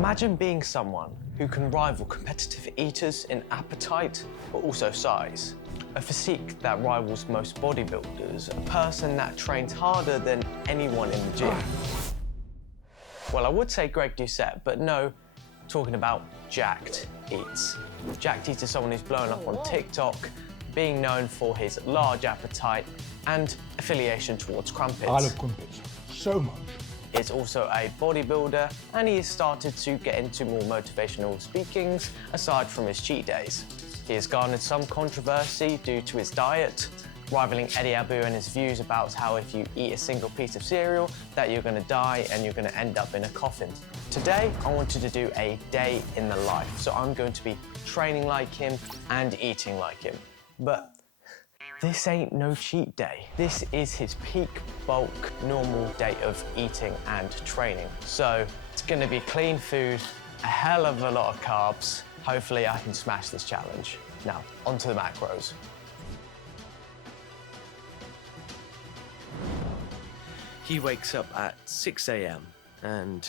Imagine being someone who can rival competitive eaters in appetite, but also size. A physique that rivals most bodybuilders, a person that trains harder than anyone in the gym. Well, I would say Greg Doucette, but no, talking about Jacked Eats. Jacked Eats is someone who's blown up on TikTok, being known for his large appetite and affiliation towards crumpets. I love crumpets so much. He's also a bodybuilder, and he has started to get into more motivational speakings aside from his cheat days. He has garnered some controversy due to his diet, rivaling Eddie Abu and his views about how if you eat a single piece of cereal, that you're gonna die and you're gonna end up in a coffin. Today, I wanted to do a day in the life, so I'm going to be training like him and eating like him. But this ain't no cheat day. This is his peak bulk normal day of eating and training. So it's gonna be clean food, a hell of a lot of carbs. Hopefully I can smash this challenge. Now, onto the macros. He wakes up at 6 a.m. and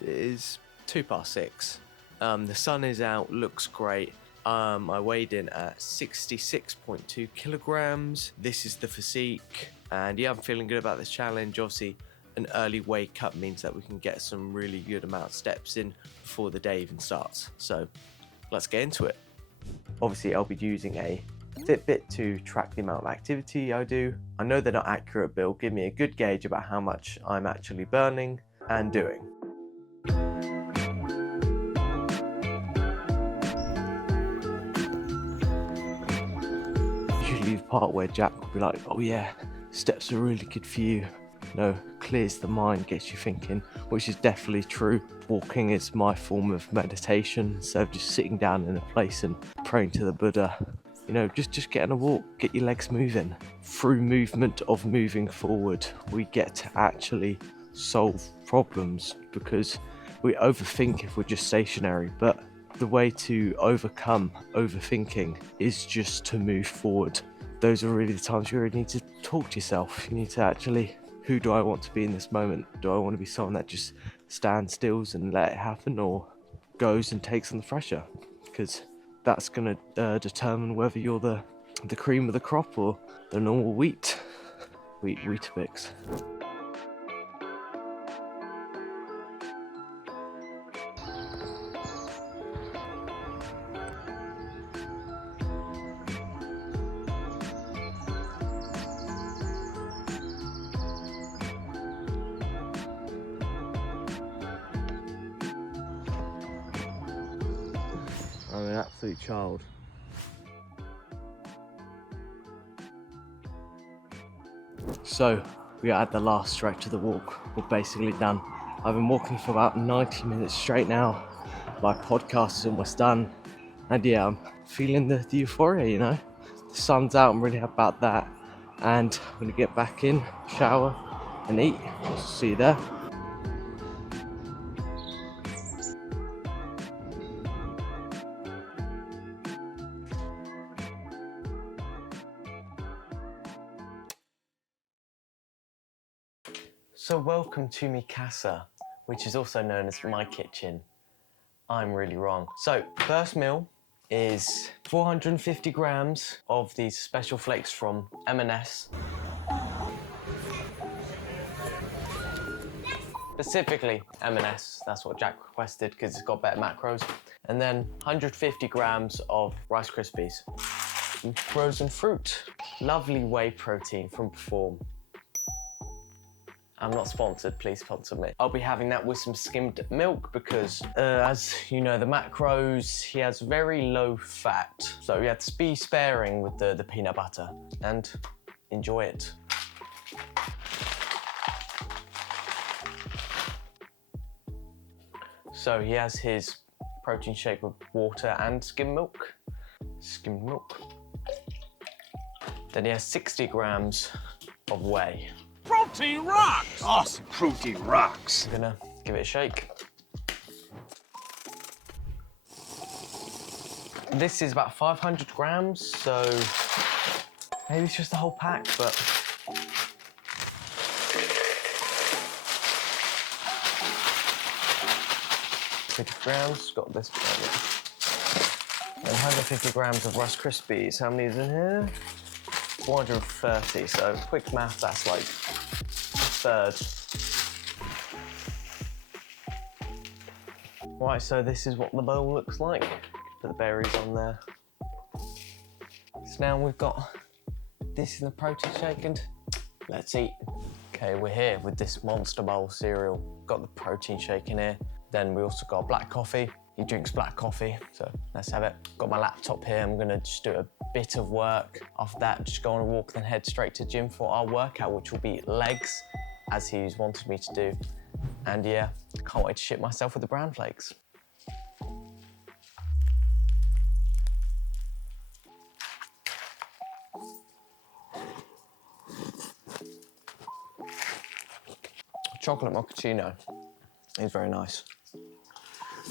it is 6:02. The sun is out, looks great. I weighed in at 66.2 kilograms. This is the physique. And yeah, I'm feeling good about this challenge. Obviously, an early wake up means that we can get some really good amount of steps in before the day even starts. So let's get into it. Obviously, I'll be using a Fitbit to track the amount of activity I do. I know they're not accurate, but it'll give me a good gauge about how much I'm actually burning and doing. Usually the part where Jack will be like, oh yeah, steps are really good for you. No, clears the mind, gets you thinking, which is definitely true. Walking is my form of meditation, so just sitting down in a place and praying to the Buddha. You know, just get on a walk, get your legs moving. Through movement of moving forward, we get to actually solve problems, because we overthink if we're just stationary, but the way to overcome overthinking is just to move forward. Those are really the times you really need to talk to yourself. You need to actually, who do I want to be in this moment? Do I want to be someone that just stands still and let it happen, or goes and takes on the pressure? Because that's going to determine whether you're the cream of the crop or the normal Weetabix. I'm an absolute child. So, we are at the last stretch of the walk. We're basically done. I've been walking for about 90 minutes straight now. My podcast is almost done. And yeah, I'm feeling the euphoria, you know. The sun's out, I'm really happy about that. And I'm gonna get back in, shower, and eat. See you there. So welcome to mi casa, which is also known as my kitchen. I'm really wrong. So first meal is 450 grams of these special flakes from M&S. Specifically M&S, that's what Jack requested because it's got better macros. And then 150 grams of Rice Krispies. And frozen fruit. Lovely whey protein from Perform. I'm not sponsored, please sponsor me. I'll be having that with some skimmed milk because, as you know, the macros, he has very low fat. So you have to be sparing with the peanut butter and enjoy it. So he has his protein shake with water and skimmed milk. Skimmed milk. Then he has 60 grams of whey. Protein rocks! Awesome, protein rocks. I'm gonna give it a shake. This is about 500 grams, so maybe it's just the whole pack, but 150 grams, got this one. And 150 grams of Rice Krispies. How many is in here? 430, so quick math, that's like a third. Right, so this is what the bowl looks like. Put the berries on there. So now we've got this in the protein shake and let's eat. Okay, we're here with this monster bowl cereal. Got the protein shake in here. Then we also got black coffee. He drinks black coffee, so let's have it. Got my laptop here. I'm gonna just do a bit of work. After that, just go on a walk, then head straight to gym for our workout, which will be legs, as he's wanted me to do. And yeah, can't wait to shit myself with the bran flakes. Chocolate mochaccino is very nice.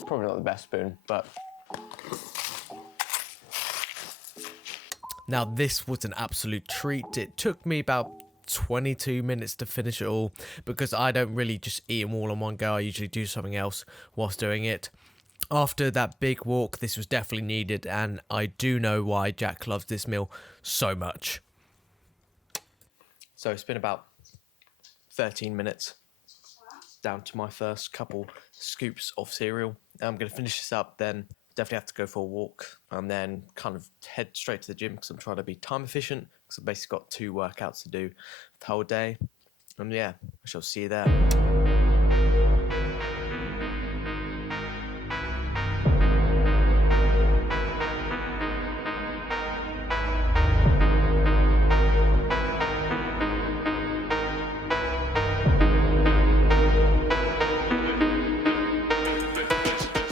Probably not the best spoon, but... Now this was an absolute treat. It took me about 22 minutes to finish it all because I don't really just eat them all in one go. I usually do something else whilst doing it. After that big walk, this was definitely needed, and I do know why Jack loves this meal so much. So it's been about 13 minutes down to my first couple scoops of cereal. I'm going to finish this up, then definitely have to go for a walk and then kind of head straight to the gym because I'm trying to be time efficient because I've basically got 2 workouts to do the whole day. And yeah, I shall see you there.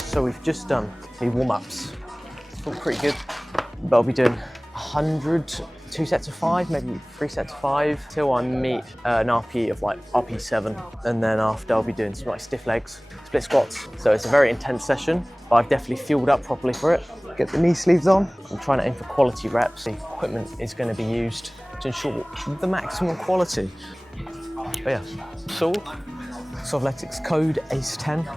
So we've just done the warm-ups. Feel pretty good, but I'll be doing 2 sets of 5, maybe 3 sets of 5, till I meet an RPE of like RP7. And then after I'll be doing some like stiff legs, split squats. So it's a very intense session, but I've definitely fueled up properly for it. Get the knee sleeves on. I'm trying to aim for quality reps. The equipment is going to be used to ensure the maximum quality. But yeah, Sovletics code ACE10.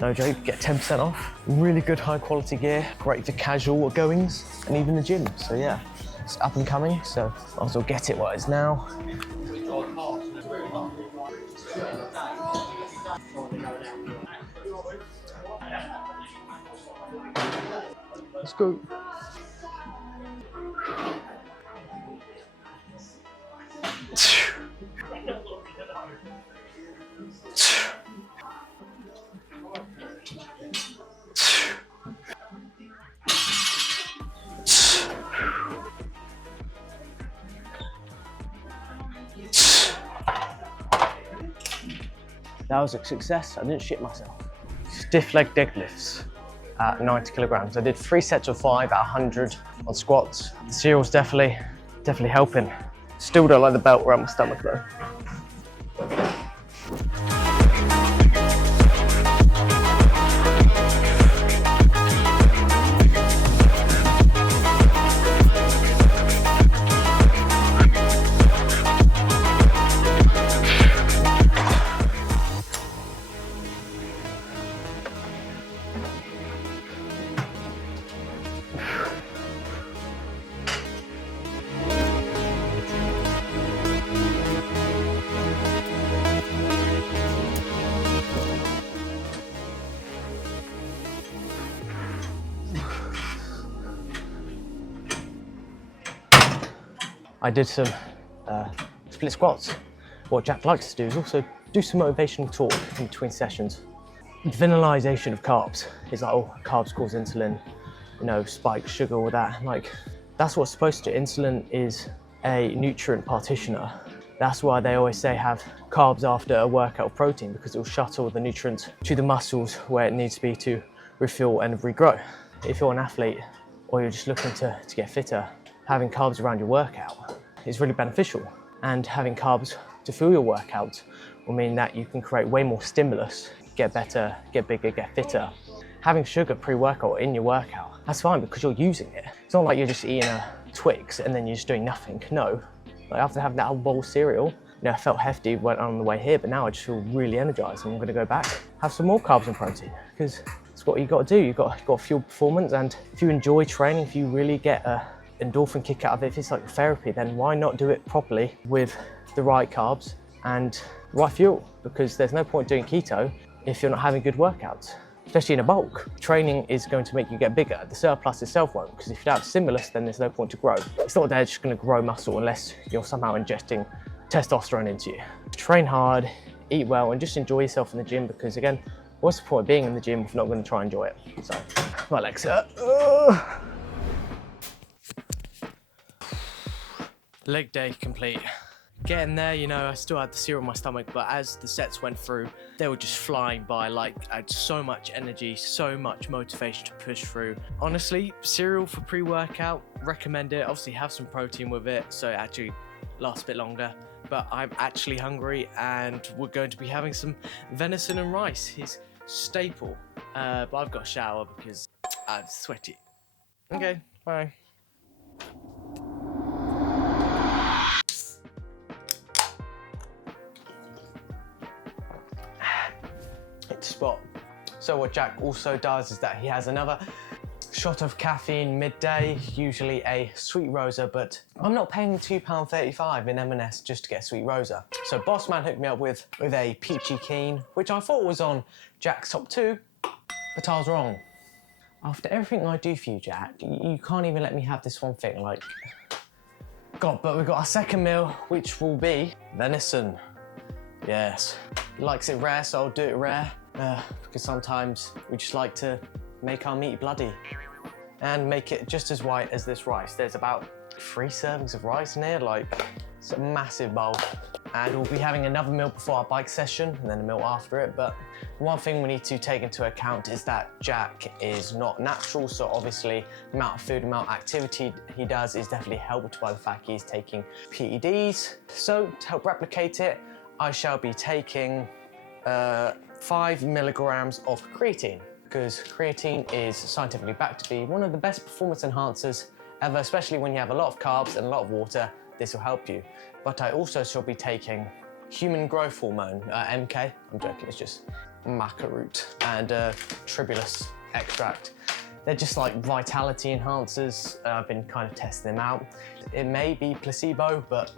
No joke, get 10% off. Really good high quality gear, great for casual goings and even the gym. So yeah, it's up and coming, so I'll as well get it while it's now. Let's go. That was a success. I didn't shit myself. Stiff leg deadlifts at 90 kilograms. I did 3 sets of 5 at 100 on squats. The cereal's definitely helping. Still don't like the belt around my stomach though. I did some split squats. What Jack likes to do is also do some motivational talk in between sessions. Venalization of carbs is like, oh, carbs cause insulin, you know, spike sugar, all that. Like, that's what's supposed to. Insulin is a nutrient partitioner. That's why they always say have carbs after a workout of protein, because it will shuttle the nutrients to the muscles where it needs to be to refuel and regrow. If you're an athlete or you're just looking to get fitter, having carbs around your workout is really beneficial. And having carbs to fuel your workout will mean that you can create way more stimulus, get better, get bigger, get fitter. Having sugar pre-workout or in your workout, that's fine because you're using it. It's not like you're just eating a Twix and then you're just doing nothing. No, like after having that whole bowl of cereal, you know, I felt hefty, went on the way here, but now I just feel really energized and I'm gonna go back, have some more carbs and protein because it's what you got to do. You've got to fuel performance, and if you enjoy training, if you really get a endorphin kick out of it, if it's like therapy, then why not do it properly with the right carbs and the right fuel? Because there's no point doing keto if you're not having good workouts, especially in a bulk. Training is going to make you get bigger. The surplus itself won't, because if you don't have stimulus, then there's no point to grow. It's not they're just going to grow muscle unless you're somehow ingesting testosterone into you. Train hard, eat well, and just enjoy yourself in the gym, because again, what's the point of being in the gym if you're not going to try and enjoy it? So, my legs hurt. Leg day complete. Getting there, you know, I still had the cereal in my stomach, but as the sets went through, they were just flying by. Like, I had so much energy, so much motivation to push through. Honestly, cereal for pre-workout, recommend it. Obviously have some protein with it, so it actually lasts a bit longer. But I'm actually hungry, and we're going to be having some venison and rice, his staple. But I've got a shower because I'm sweaty. Okay, bye. Spot. So what Jack also does is that he has another shot of caffeine midday, usually a sweet rosa, but I'm not paying £2.35 in M&S just to get a sweet rosa. So Boss Man hooked me up with a peachy keen, which I thought was on Jack's top 2, but I was wrong. After everything I do for you, Jack, you can't even let me have this one thing, like... God, but we've got our second meal, which will be venison. Yes. He likes it rare, so I'll do it rare. Because sometimes we just like to make our meat bloody and make it just as white as this rice. There's about 3 servings of rice in here, like it's a massive bowl. And we'll be having another meal before our bike session and then a meal after it. But one thing we need to take into account is that Jack is not natural, so obviously the amount of food, the amount of activity he does is definitely helped by the fact he's taking PEDs. So to help replicate it, I shall be taking 5 milligrams of creatine, because creatine is scientifically backed to be one of the best performance enhancers ever, especially when you have a lot of carbs and a lot of water. This will help you. But I also shall be taking human growth hormone, MK. I'm joking, it's just maca root and tribulus extract. They're just like vitality enhancers. I've been kind of testing them out. It may be placebo, but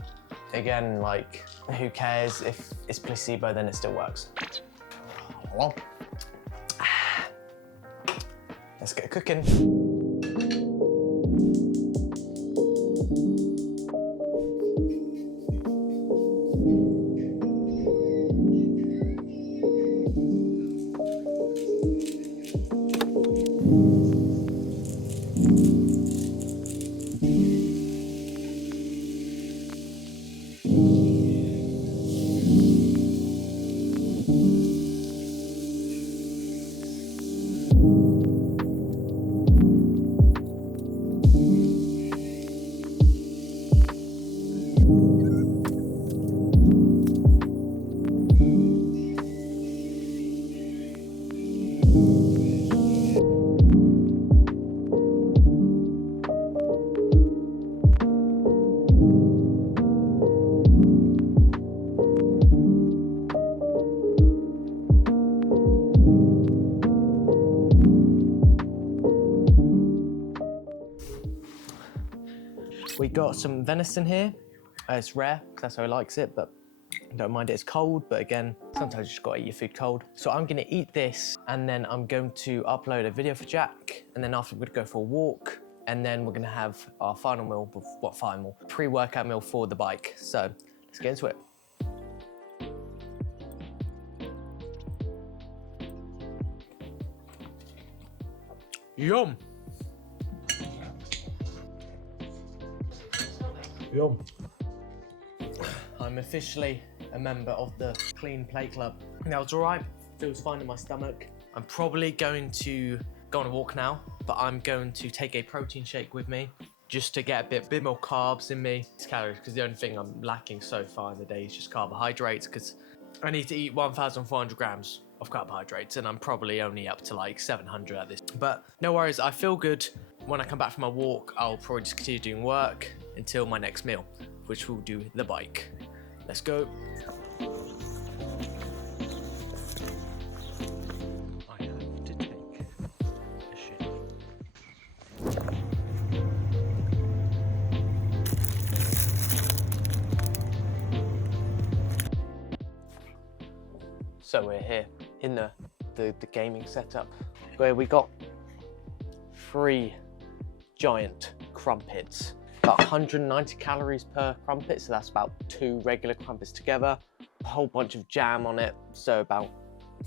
again, like, who cares? If it's placebo, then it still works. Well, let's get cooking. We got some venison here. It's rare, because that's how he likes it, but don't mind it, it's cold, but again, sometimes you just gotta eat your food cold. So I'm gonna eat this, and then I'm going to upload a video for Jack, and then after we're gonna go for a walk, and then we're gonna have our final meal, pre-workout meal for the bike. So let's get into it. Yum. Yum. I'm officially a member of the Clean Plate Club. Now it's alright, feels fine in my stomach. I'm probably going to go on a walk now, but I'm going to take a protein shake with me just to get a bit more carbs in me. It's calories, because the only thing I'm lacking so far in the day is just carbohydrates, because I need to eat 1,400 grams of carbohydrates, and I'm probably only up to like 700 at this. But no worries, I feel good. When I come back from my walk, I'll probably just continue doing work until my next meal, which will do the bike. Let's go. I have to take So we're here in the gaming setup where we got 3 giant crumpets, about 190 calories per crumpet, so that's about 2 regular crumpets together, a whole bunch of jam on it, so about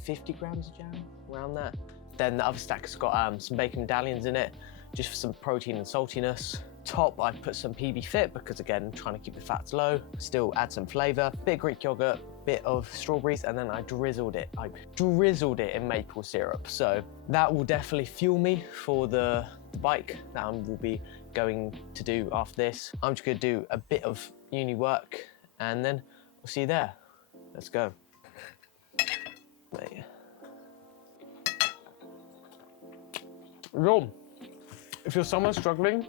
50 grams of jam, around that. Then the other stack has got some bacon medallions in it, just for some protein and saltiness. Top, I put some PB Fit because again, trying to keep the fats low, still add some flavor, bit of Greek yogurt, bit of strawberries, and then I drizzled it in maple syrup. So that will definitely fuel me for the bike that I will be going to do after this. I'm just gonna do a bit of uni work and then we'll see you there. Let's go. Mate. Yo, if you're someone struggling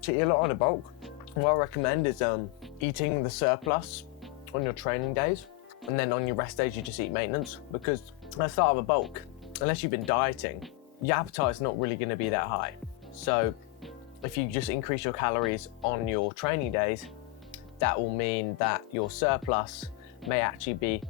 to eat a lot on a bulk, what I recommend is eating the surplus on your training days, and then on your rest days you just eat maintenance, because at the start of a bulk, unless you've been dieting, your appetite's not really going to be that high. So if you just increase your calories on your training days, that will mean that your surplus may actually be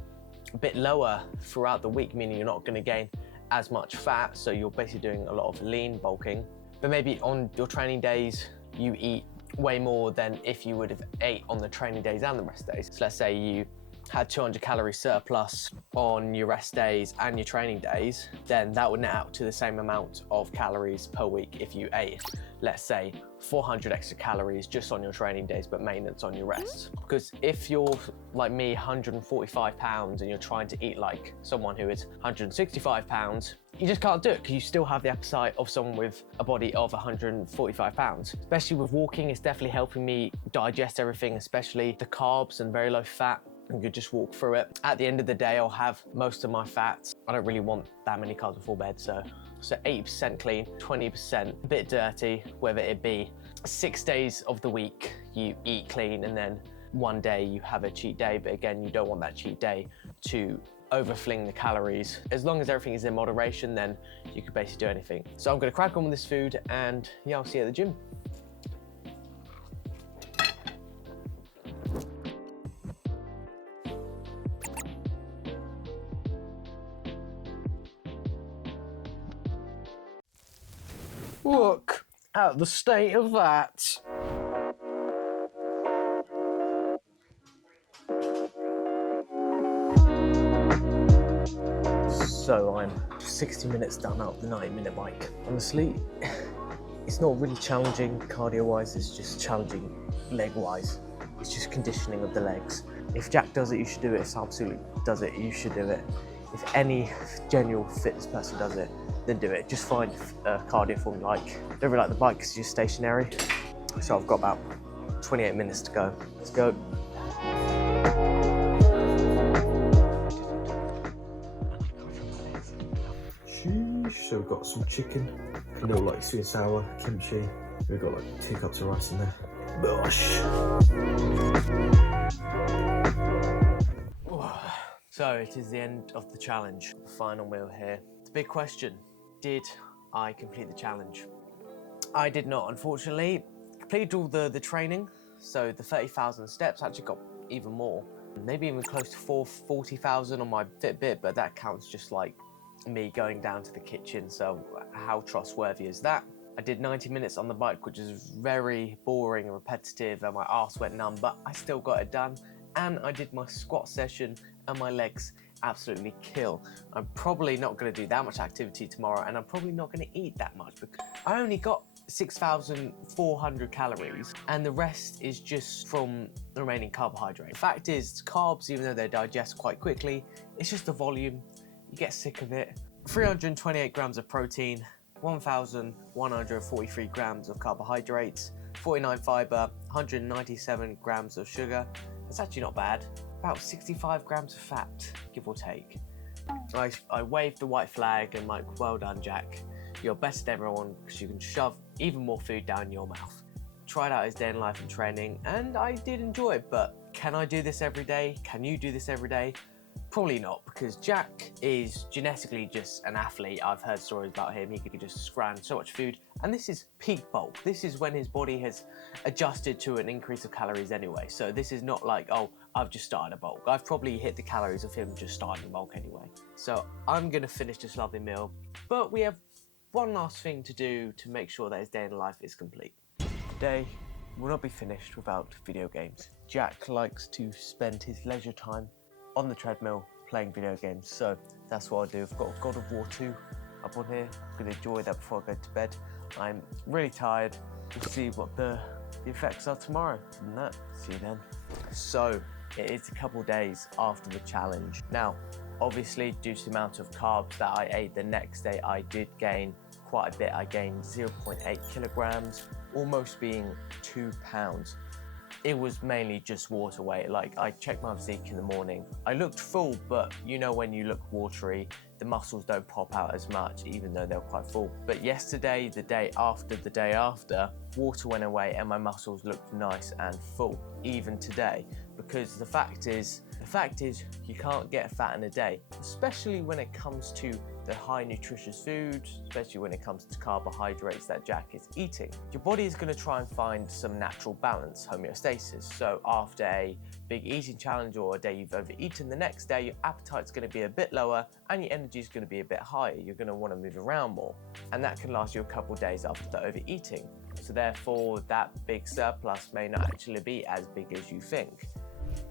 a bit lower throughout the week, meaning you're not going to gain as much fat, so you're basically doing a lot of lean bulking. But maybe on your training days you eat way more than if you would have ate on the training days and the rest days. So let's say you had 200 calorie surplus on your rest days and your training days, then that would net out to the same amount of calories per week if you ate, let's say, 400 extra calories just on your training days but maintenance on your rest. Because if you're like me, 145 pounds, and you're trying to eat like someone who is 165 pounds, you just can't do it because you still have the appetite of someone with a body of 145 pounds. Especially with walking, it's definitely helping me digest everything, especially the carbs and very low fat. You could just walk through it. At the end of the day, I'll have most of my fats. I don't really want that many carbs before bed, so 80% clean, 20% a bit dirty, whether it be 6 days of the week you eat clean and then 1 day you have a cheat day, but again, you don't want that cheat day to overfling the calories. As long as everything is in moderation, then you can basically do anything. So I'm gonna crack on with this food and yeah, I'll see you at the gym. Look at the state of that. So I'm 60 minutes done out the 90-minute bike. Honestly, it's not really challenging cardio-wise, it's just challenging leg-wise. It's just conditioning of the legs. If Jack does it, you should do it. If absolutely does it, you should do it. If any genuine fitness person does it, then do it. Just find a cardio form you like. Don't really like the bike because it's just stationary. So I've got about 28 minutes to go. Let's go. So we've got some chicken, a little like sweet and sour, kimchi. We've got like 2 cups of rice in there. Bosh. So it is the end of the challenge. The final meal here. The big question, did I complete the challenge? I did not, unfortunately. Completed all the training, so the 30,000 steps, actually got even more. Maybe even close to 40,000 on my Fitbit, but that counts just like me going down to the kitchen, so how trustworthy is that? I did 90 minutes on the bike, which is very boring and repetitive, and my arse went numb, but I still got it done. And I did my squat session, and my legs absolutely kill. I'm probably not going to do that much activity tomorrow, and I'm probably not going to eat that much because I only got 6,400 calories, and the rest is just from the remaining carbohydrate. The fact is, carbs, even though they digest quite quickly, it's just the volume. You get sick of it. 328 grams of protein, 1,143 grams of carbohydrates, 49 fiber, 197 grams of sugar. That's actually not bad. About 65 grams of fat, give or take. I waved the white flag and like, well done, Jack. You're better than everyone because you can shove even more food down your mouth. Tried out his day in life and training, and I did enjoy it, but can I do this every day? Can you do this every day? Probably not, because Jack is genetically just an athlete. I've heard stories about him. He could just scran so much food. And this is peak bulk. This is when his body has adjusted to an increase of calories anyway. So this is not like, oh, I've just started a bulk. I've probably hit the calories of him just starting a bulk anyway. So I'm gonna finish this lovely meal, but we have one last thing to do to make sure that his day in the life is complete. Day will not be finished without video games. Jack likes to spend his leisure time on the treadmill playing video games, so that's what I'll do. I've got God of War 2 up on here. I'm gonna enjoy that before I go to bed. I'm really tired. We'll see what the effects are tomorrow. And that, see you then. So, it is a couple days after the challenge. Now, obviously, due to the amount of carbs that I ate the next day, I did gain quite a bit. I gained 0.8 kilograms, almost being 2 pounds. It was mainly just water weight. Like, I checked my physique in the morning. I looked full, but you know when you look watery, the muscles don't pop out as much, even though they're quite full. But yesterday, the day after, water went away and my muscles looked nice and full, even today. Because the fact is, you can't get fat in a day, especially when it comes to the high nutritious food, especially when it comes to carbohydrates that Jack is eating. Your body is going to try and find some natural balance, homeostasis. So after a big eating challenge or a day you've overeaten, the next day your appetite's going to be a bit lower and your energy is going to be a bit higher. You're going to want to move around more, and that can last you a couple of days after the overeating. So therefore, that big surplus may not actually be as big as you think.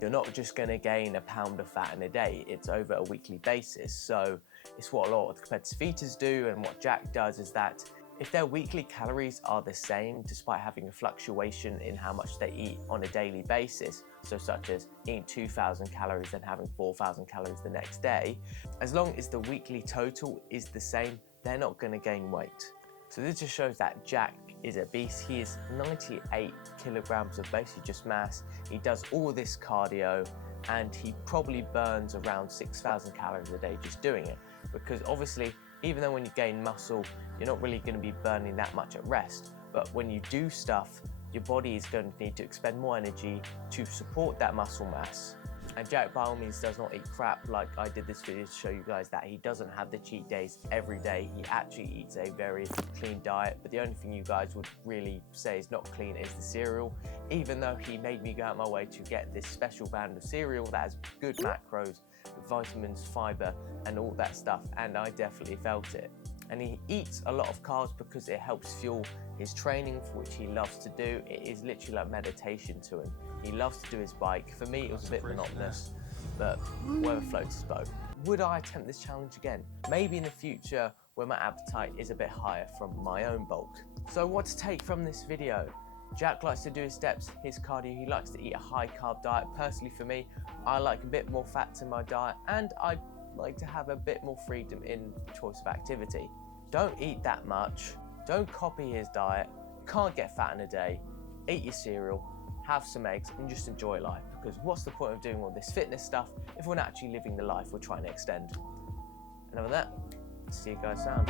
You're not just going to gain a pound of fat in a day, it's over a weekly basis. So it's what a lot of competitive eaters do, and what Jack does is that if their weekly calories are the same, despite having a fluctuation in how much they eat on a daily basis, so such as eating 2,000 calories and having 4,000 calories the next day, as long as the weekly total is the same, they're not going to gain weight. So this just shows that Jack is a beast. He is 98 kilograms of basically just mass. He does all this cardio and he probably burns around 6,000 calories a day just doing it. Because obviously, even though when you gain muscle, you're not really going to be burning that much at rest. But when you do stuff, your body is going to need to expend more energy to support that muscle mass. And Jack by all means does not eat crap. Like, I did this video to show you guys that he doesn't have the cheat days every day. He actually eats a very clean diet, but the only thing you guys would really say is not clean is the cereal. Even though he made me go out my way to get this special brand of cereal that has good macros, vitamins, fiber, and all that stuff, and I definitely felt it. And he eats a lot of carbs because it helps fuel his training, for which he loves to do. It is literally like meditation to him. He loves to do his bike. For me, it was a bit monotonous, but whoever floats his boat. Would I attempt this challenge again? Maybe in the future, where my appetite is a bit higher from my own bulk. So what to take from this video? Jack likes to do his steps, his cardio. He likes to eat a high carb diet. Personally for me, I like a bit more fats in my diet, and I like to have a bit more freedom in choice of activity. Don't eat that much. Don't copy his diet. Can't get fat in a day. Eat your cereal, have some eggs, and just enjoy life. Because what's the point of doing all this fitness stuff if we're not actually living the life we're trying to extend? And with that, see you guys soon.